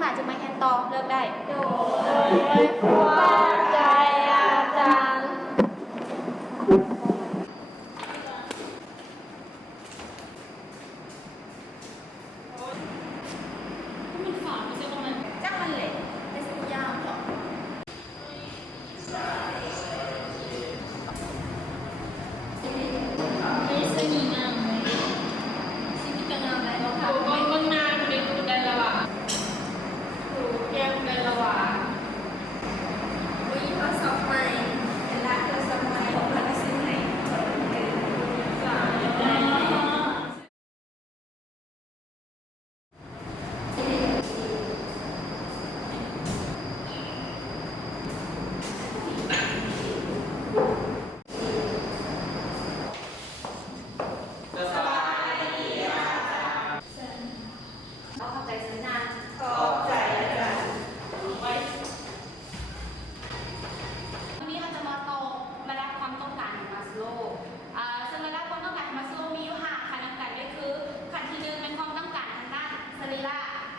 หน้าจะมาเรียนต่อเลิกได้โดยเข้าใจอาจารย์ มันฝาไม่ใช่ว่ามัน จังมันเละแต่สัญญาณหรอก ไม่สนิทงามเลย ชีวิตจะงามได้บ้างคะ ถูกบางนานเด็กคนใดละวะถูกแก้มใดละวะ วิโทรศัพท์ใหม่เวลาโทรศัพท์ใหม่ของพันธุ์ซื้อให้ ฝาแล้ว เอาเข้าใจซื้อนาน ขอบใจอาจารย์ วันนี้เราจะมาโตระดับความต้องการของมาสโลว์ซึ่งระดับความต้องการของมาสโลว์มีอยู่5ขั้นต่างๆก็คือขั้นที่1เป็นความต้องการทางด้านสรีระ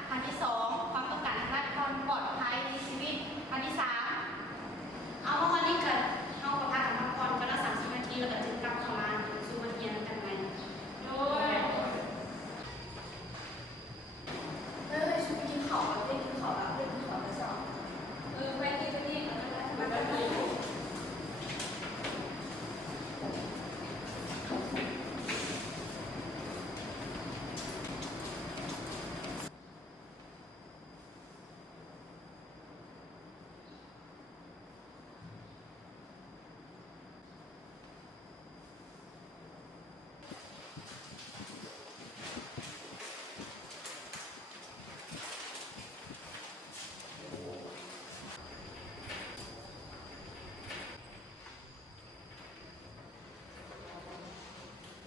ขั้นที่2ความต้องการทางด้านความปลอดภัยในชีวิตขั้นที่3เอาวันนี้กันเอาประพักกันพักผ่อนกันละ30 นาทีแล้วก็จึงกลับเข้ามาสู่วันเรียนกันใหม่โดยชุดไปกินข้าวไปกินข้าวแล้วไปกินข้าวแล้วสอบไปกินไปกินแล้วก็ไปกิน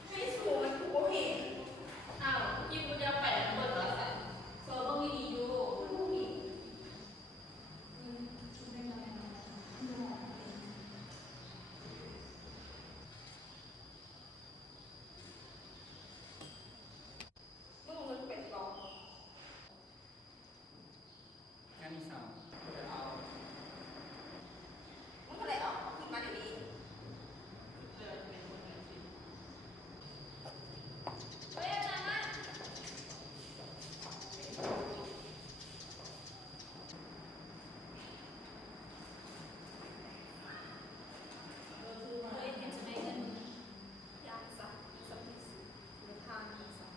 ไม่สวยกูบ่เห็น อ้าวกินกูจะแปะเปิดแล้วแต่โซต้องมีดีอยู่ มึงเอาเงินเป็ดหรอ แค่นี้สามไปเอา มึงอะไรออกขึ้นมาเดี๋ยวนี้ เฮ้ยอาจารย์นะ เฮ้ยเห็นจะได้เงินยากสักสักนิดหรือทางนี้สัก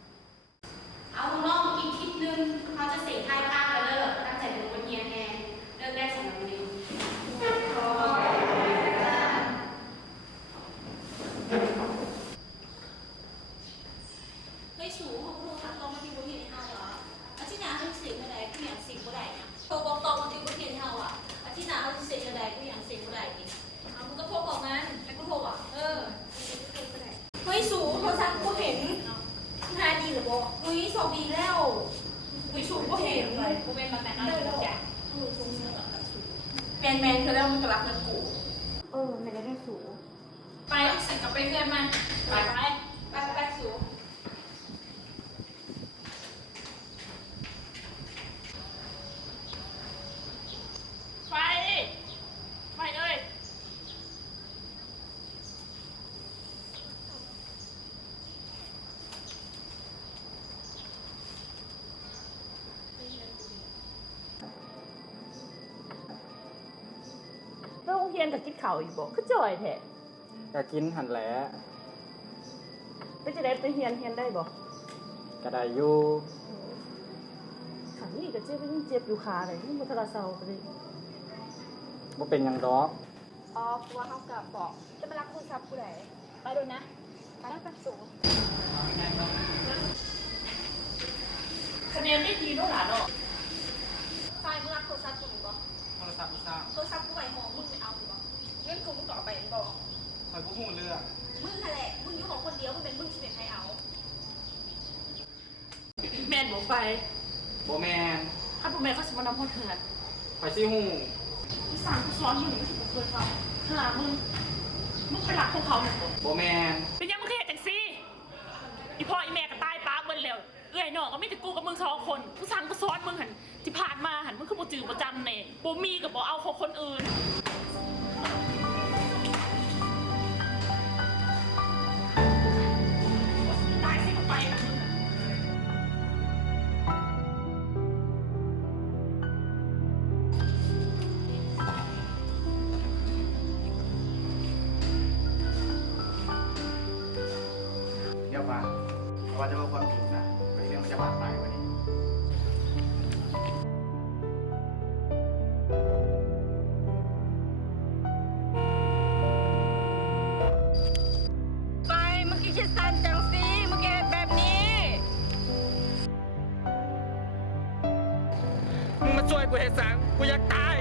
เอาน้องอีกคลิปนึงเขาจะเสียท้ายภาคกันเลยตั้งใจดูวันเรียนแน่เลิกได้สำหรับวันนี้ เฮ้ยสูงของโทรศัพท์ตรงมาที่บุญเทียนให้เฮาเหรออาทิตย์หน้าเขาสิบเมื่อใดก็อย่างสิบเมื่อใดนะโทรบอกตรงมาที่บุญเทียนให้เฮาอ่ะอาทิตย์หน้าเขาสิบเมื่อใดก็อย่างสิบเมื่อใดนี่เอามึงก็โทรบอกมันแต่กูโทรอ่ะเฮ้ยสูงโทรศัพท์กูเห็นหาดีหรือบ่เฮ้ยสอบดีแล้วเฮ้ยสูงกูเห็น กูเป็นมาแต่น้อยกูแก่ สูงเนื้อแบบสูง แมนเธอแล้วมึงก็รักเงินกู ไม่ได้สูง ไปใส่กับไปเพื่อนมันไปไปสูงไปไปเลย โรงเรียนกับกินข้าวอีกบ่คือจ่อยแท้ ก็กินหันแหละ เป็นจะได้ไปเรียนได้บ่ ก็ได้อยู่ ขังนี่ก็เจ็บยังเจ็บอยู่ขาเลยนี่บ่ทะเลาะเซาไปเลย บ่เป็นหยังดอก อ๋อกูว่าเขากลับบอกจะมารักโทรศัพท์กูไหน ไปดูนะ ไปแล้วไปสูง คะแนนไม่ดีด้วยหรอเนาะ ไฟมึงรักโทรศัพท์กูหรือเปล่า โทรศัพท์อีสร้าง โทรศัพท์กูไหวหองมึงไม่เอาหรือเปล่าเงินกูมึงก็เอาไปมึงบอก คอยบ่ฮู้เรื่อง มึงนั่นแหละมึงอยู่ของคนเดียวมึงเป็นมึงชีวิตใครเอา แม่นบ่ไป บ่แม่น ถ้าบ่แม่นเขาสิมานำเฮาเถิด คอยสิฮู้ กูสั่งกูสอนมึงนี่มันสิบ่เคยฟังถ้ามึงไปรักพวกเขาเนี่ยบ่ บ่แม่น เป็นยังมึงเคยเฮ็ดจังซี่อีพ่ออีแม่ก็ตายป้าเบิ่นแล้วเอื้อยน้องก็มีแต่กูกับมึง2คนกูสั่งกูสอนมึงหั่นที่ผ่านมา จือประจำเน่บ่มีกับบ่เอาของคนอื่นตายสิไปกับมึงอะ เดี๋ยวมาเพราะว่าจะว่าความจริงนะไปเรื่องมันจะบาดตายกว่านี้ ไปเมื่อกี้คิดสั้นจังสิเมื่อกี้แบบนี้ มึงมาช่วยกูเห็นสังกูอยากตาย